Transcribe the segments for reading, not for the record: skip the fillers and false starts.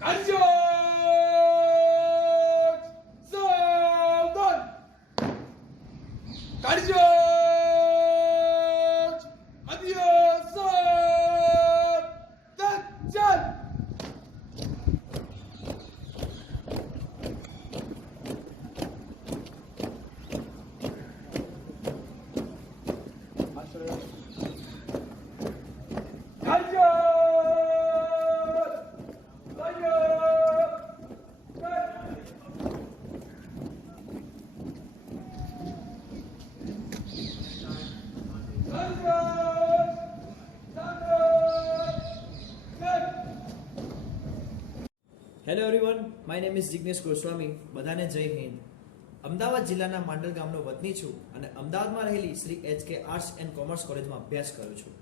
કાર્ય સાવધાન કાર્ય મધ્ય સાવધાન ચાલ hello everyone, my name is Jignesh Goswami. બધાને જય હિન્દ. અમદાવાદ જિલ્લાના માંડલ ગામનો વતની છું અને અમદાવાદમાં રહેલી Shri HK arts and commerce કોલેજમાં અભ્યાસ કરું છું.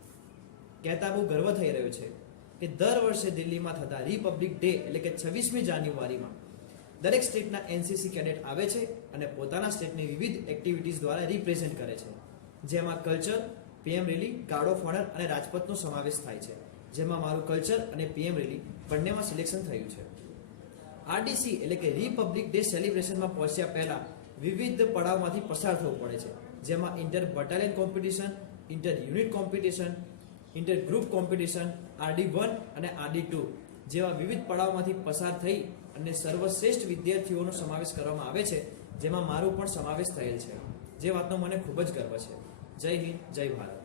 કહેતા બહુ ગર્વ થઈ રહ્યો છે કે દર વર્ષે દિલ્હીમાં થતા રિપબ્લિક ડે એટલે કે 26મી જાન્યુઆરીમાં દરેક સ્ટેટના NCC કેડેટ આવે છે અને પોતાના સ્ટેટની વિવિધ એક્ટિવિટીઝ દ્વારા રિપ્રેઝેન્ટ કરે છે, જેમાં culture, PM rally, guard of honour અને રાજપથનો સમાવેશ થાય છે, જેમાં મારું કલ્ચર અને PM રેલી બંનેમાં સિલેક્શન થયું છે. RDC એટલે કે રિપબ્લિક ડે સેલિબ્રેશનમાં પહોંચ્યા પહેલા વિવિધ પડાવમાંથી પસાર થવું પડે છે, જેમાં inter battalion competition, inter unit competition, inter group competition, RD1 અને RD2 જેવા વિવિધ પડાવમાંથી પસાર થઈ અને સર્વશ્રેષ્ઠ વિદ્યાર્થીઓનો સમાવેશ કરવામાં આવે છે, જેમાં મારું પણ સમાવેશ થયેલ છે, જે વાતનો મને ખૂબ જ ગર્વ છે. જય હિન્દ, જય ભારત.